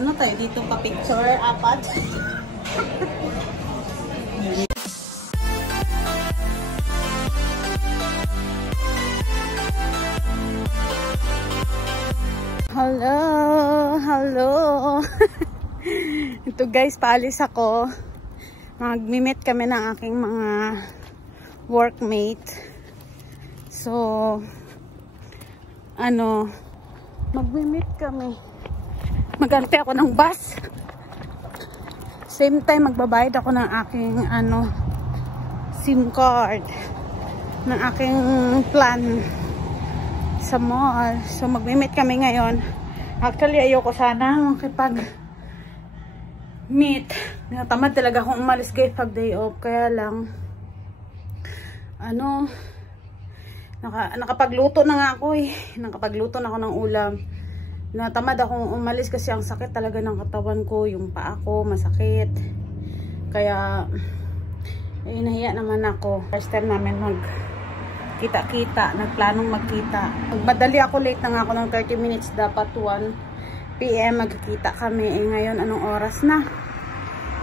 Ano tayo dito pa picture? Apat? Hello! Hello! Ito guys, paalis ako. Mag-meet kami ng aking mga workmate. So, mag-meet kami. Magante ako ng bus. Same time, magbabayad ako ng aking, SIM card. Ng aking plan sa mall. So, mag-meet kami ngayon. Actually, ayoko sana makipag-meet. Natamad talaga akong umalis guys pag day off. Kaya lang, nakapagluto na nga ako eh. Nakapagluto na ako ng ulam. Natamad akong umalis kasi ang sakit talaga ng katawan ko. Yung paa ko, masakit. Kaya, nahiya naman ako. First time namin kita-kita, nagplanong magkita. Magmadali ako, late na nga ako ng 30 minutes. Dapat 1 PM magkita kami. Ngayon, anong oras na?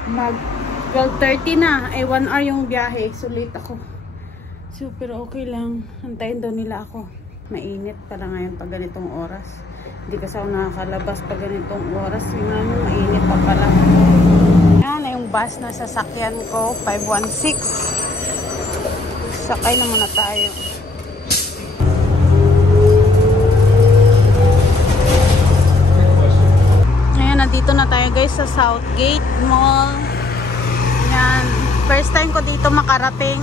12:30 na. 1 hour yung biyahe. So, late ako. So, pero okay lang. Antayin daw nila ako. Mainit pala ngayon pag ganitong oras. Hindi kasi ako nakakalabas pag ganitong oras. Yung mainit pa pala. Yan na yung bus na sasakyan ko. 516. Sakay na muna tayo. Ayan, nandito na tayo guys sa Southgate Mall. Yan. First time ko dito makarating.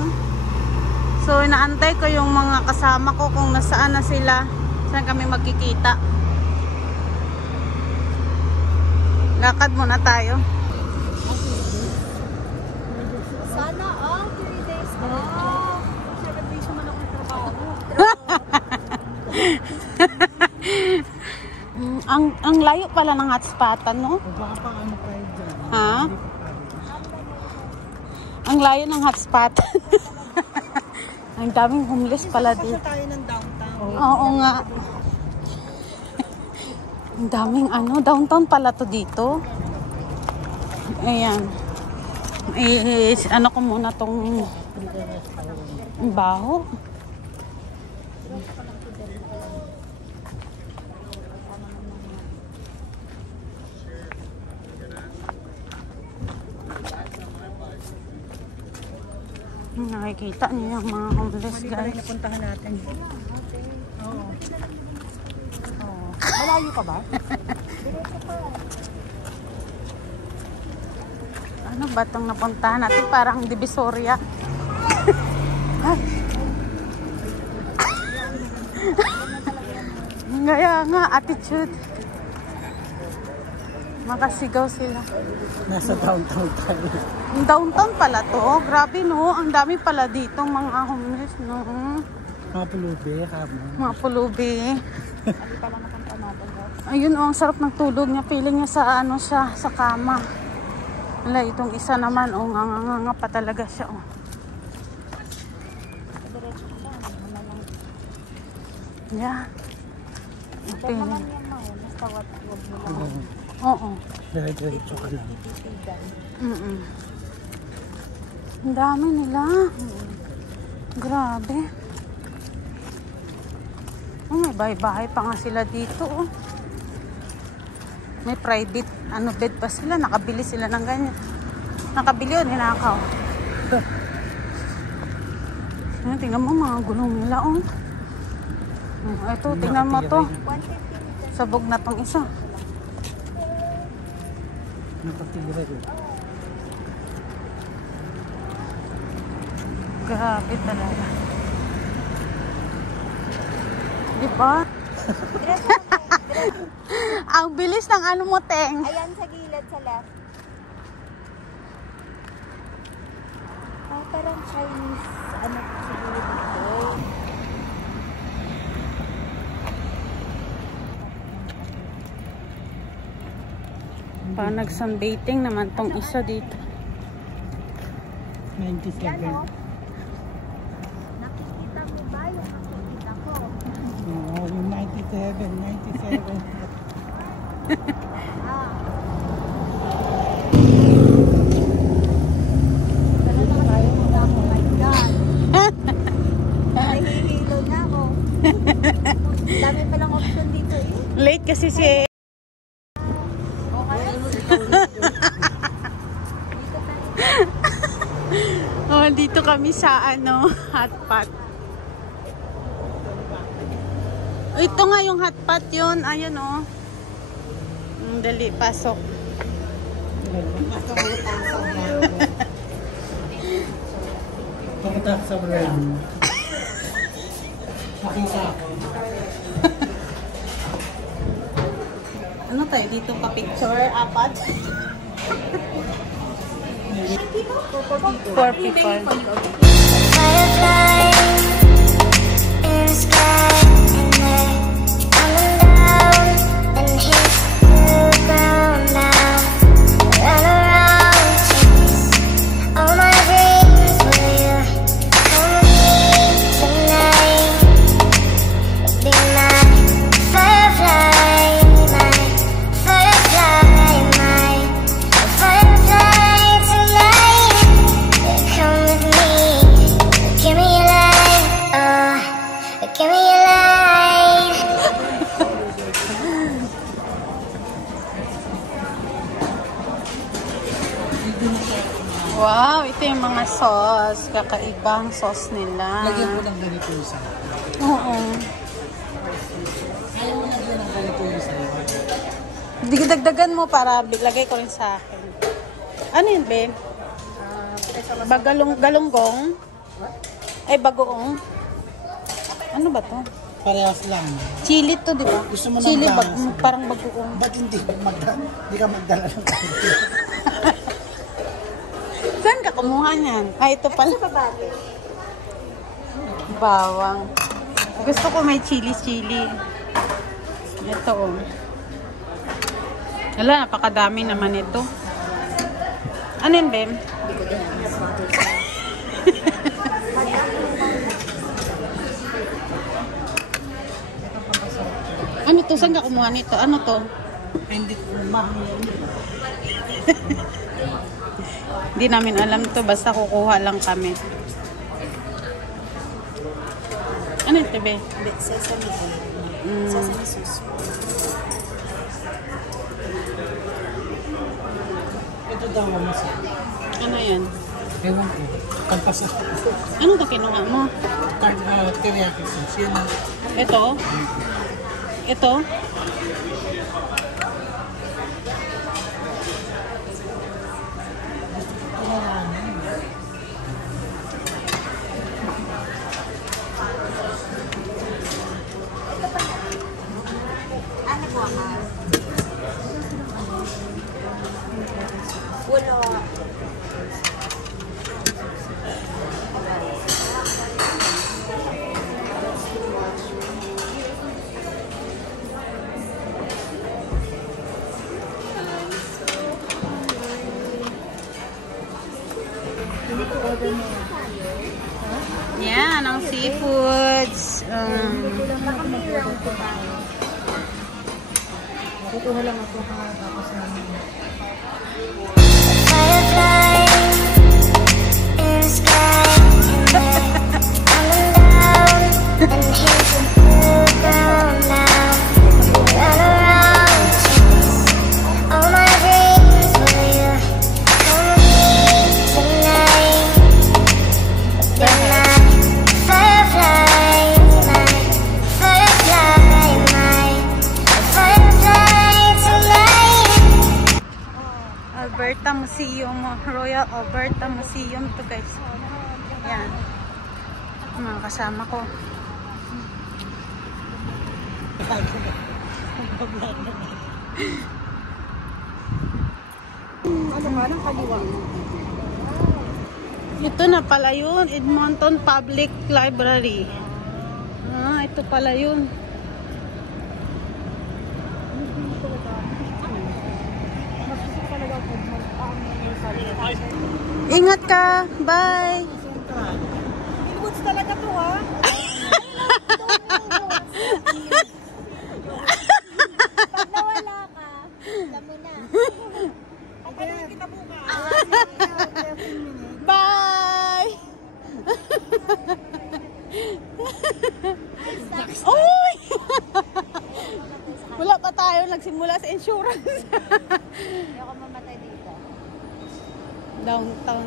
So, inaantay ko yung mga kasama ko kung nasaan na sila. Saan kami magkikita. Lakad muna tayo. Sana all 3 days ko. 7 days naman ako trabaho. Ang layo pala ng hotspatan, no? Baka pa ano kayo dyan. Ha? Ang layo ng hotspatan. Ang daming homeless pala dito. Kasi tayo ng downtown. Oo nga. Ang daming downtown pala to dito. Ayan. Ko muna tong baho. Nakikita niyo yung mga homeless guys. Napuntahan natin. Oo. Malayo ka ba? Ano ba itong napuntahan natin? Parang Divisoria. Kaya nga, attitude. Makasigaw sila. Nasa downtown tayo. Downtown pala to. Grabe no. Ang dami pala dito mga homeless no. Mga pulubi, mga pulubi. Ayun ang sarap ng tulog niya. Feeling niya sa sa kama. Wala, itong isa naman nga pa talaga siya Yeah. Okay. Oo. Diretso ka lang. Ang dami nila. Grabe. May bahay-bahay pa nga sila dito. May private bed pa sila. Nakabili sila ng ganyan. Nakabili yun, hinakaw. Tingnan mo mga gulong nila. Ito, tingnan mo to. Sabog na tong isa. Nakatira rin. Grabe talaga. Diba? Ang bilis ng mo, Teng. Ayan sa gilid sa left. Parang Chinese, siguro dito. Pa nag-sunbathing naman tong isa dito. 97. Nakikita mo ba yung nakikita ko? Oo, yung 97. kasi si... Oh, dito kami sa ano, hotpot. Ito nga yung hotpot yun. Ayan oh. Dali, pasok. Pumunta sa brand. Nakita ako. Ano tayo dito pa picture? Apat? 4 people. Firefly in the sky, and they're coming down and hit the ground now. Run around, chase all my dreams. Will you come with me tonight? Be my firefly, my firefly, my firefly tonight. Come with me, give me your light, give me your light. Wow, ito yung mga sauce. Kakaibang sauce nila. Lagyan mo ng ganito yung sa'yo. Oo. Ayaw mo lagyan ng ganito yung sa'yo. Dagdagan mo para lagay ko rin sa akin. Ano yun, be? Galunggong? Ay, bagoong? Ano ba to? Parehas lang. Chili to, di ba? Gusto mo ng Chili, lansa? parang bagoong. Ba't hindi ka magdala ng ganito? Saan ka kumuha niyan? Ay, ito pala. Bawang. Gusto ko may chili-chili. Ito, oh. Wala, napakadami naman ito. Ano yun, Bem? Ano to? Saan ka kumuha nito? Ano to? Hindi ko mahal. Hindi namin alam to. Basta kukuha lang kami. Ano ito, Be? Sesame. Mm. Sesame sauce. Ito daw ang masarap. Ano yan? Ewan ko. Kalpas ako. Ano to kinuha mo? Teriyaki sauce. Yan ang Ito? Ito? Ano po ka? Wala. Yan, ang seafoods. Kukuha lang ako tapos Firefly in the sky, and they're coming down and hit the ground now. Run around, chase all my dreams. Will you come with me tonight? Be my firefly, my firefly, my firefly tonight. Alberta Museum. Royal Alberta Museum to, guys. Yan. Mga kasama ko. ano nga ng kaliwang? Ito na pala yun. Edmonton Public Library. Ah, ito pala yun. Ingat ka. Bye. Pinwoods talaga to, ha? Pag nawala ka, alam mo na. Papanood kita bukas. Bye. Uy! Wala pa tayo. tayo nagsimula sa insurance. Hindi ako mamatay dito. Downtown.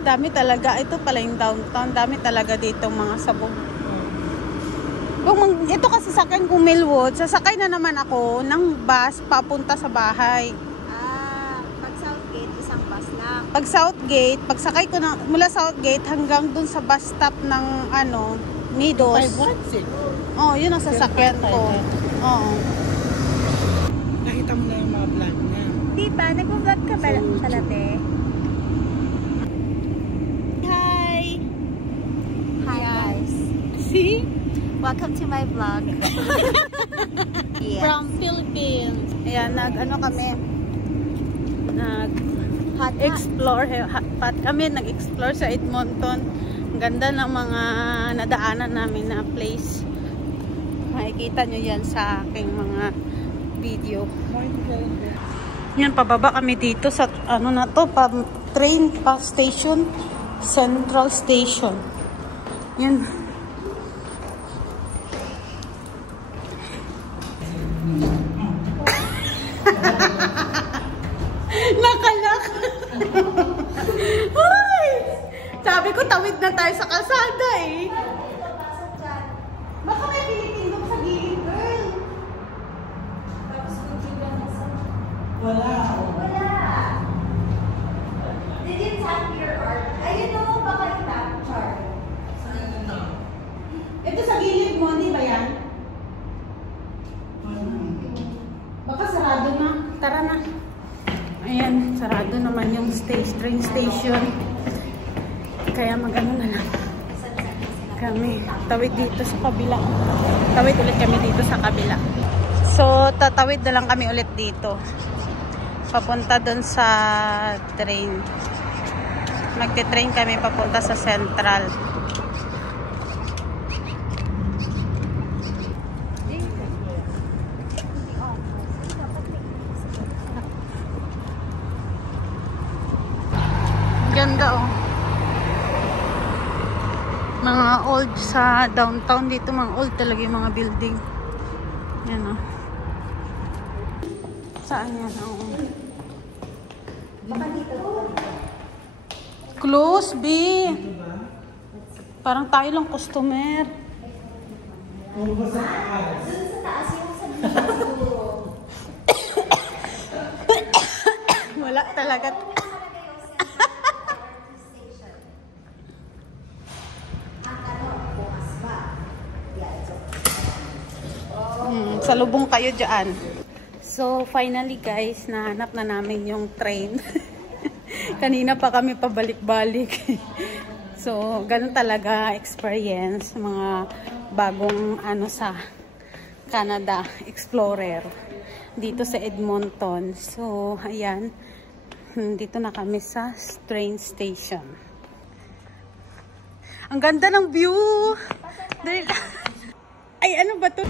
Dami talaga. Ito pala yung downtown. Dami talaga dito mga sabog. Ito kasi sakyan kong Millwood. Sasakay na naman ako ng bus papunta sa bahay. Pag Southgate, isang bus lang. Pag Southgate, pagsakay ko na mula Southgate hanggang dun sa bus stop ng Nidos. 516. Oh, yun ang sasakyan ko. Oo. Nakita mo na yung mga vlog niya. Di ba? Nag-vlog ka ba pala, te? Hi! Hi, guys. See? Welcome to my vlog. Yes. From Philippines. Ayan, nag-explore nag-explore sa Edmonton. Ang ganda ng mga nadaanan namin na place. Makikita nyo yan sa aking mga video. Yan, pababa kami dito sa train pa station, Central Station. Yan. Nakalak. Hoy! Sabi ko tawid na tayo sa kalsada eh. Baka may pinipindok sa gilid, girl. Wala. Did you tap your art? Ayun o, baka yung tap chart. Ito sa gilid mo, di ba yan? Baka sarado na. Tara na. Ayan, sarado naman yung train station. Kaya magano na lang kami. Tawid dito sa kabila. Tawid ulit kami dito sa kabila. So, tatawid na lang kami ulit dito. Papunta dun sa train. Magte-train kami papunta sa Central. Ganda oh. Mga old sa downtown dito, mga old talaga yung mga building. Yan oh. Saan yan? Oo. Close, B. Parang tayo lang customer. Wala talaga. Salubong kayo dyan. So, finally guys, nahanap na namin yung train. Kanina pa kami pabalik-balik. So, ganun talaga experience. Mga bagong sa Canada Explorer. Dito sa Edmonton. So, ayan. Dito na kami sa train station. Ang ganda ng view! Ay, ano ba to?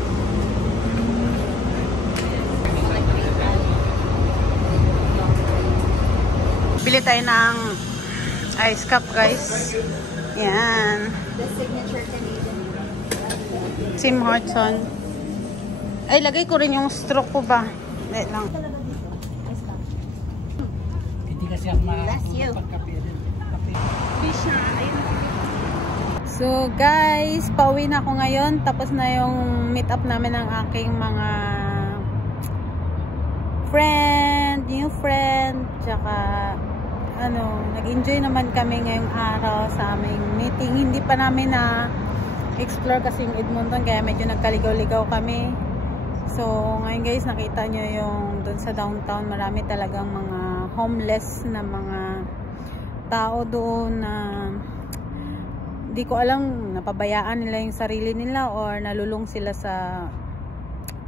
Bili tayo ng ice cup, guys. Yan. The signature Canadian. Tim Hortons. Ay, lagay ko rin yung stroke ko ba? Wait lang. Hindi kasi ako Bless you. makakapagkape rin. Fish na. Ayun. So, guys, pauwi na ako ngayon. Tapos na yung meet up namin ng aking mga friend, new friend, tsaka nag-enjoy naman kami ngayong araw sa aming meeting. Hindi pa namin na explore kasi yung Edmonton, kaya medyo nagkaligaw-ligaw kami. So, ngayon guys, nakita nyo yung dun sa downtown, marami talagang mga homeless na mga tao doon na di ko alam, napabayaan nila yung sarili nila or nalulung sila sa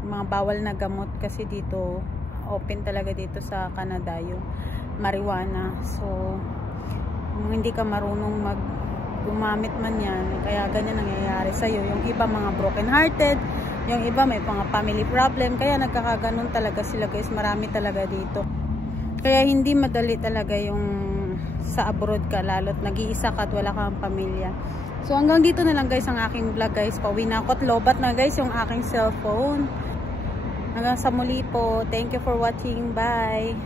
mga bawal na gamot kasi dito, open talaga dito sa Canada yung marijuana. So, kung hindi ka marunong gumamit man yan, kaya ganyan nangyayari sa'yo. Yung iba mga broken hearted, yung iba may mga family problem, kaya nagkakaganon talaga sila guys. Marami talaga dito. Kaya hindi madali talaga yung sa abroad ka, lalo't nag-iisa ka at wala kang pamilya. So hanggang dito na lang guys ang aking vlog guys. Pauwi na ako at lobat na guys yung aking cellphone. Hanggang sa muli po. Thank you for watching. Bye!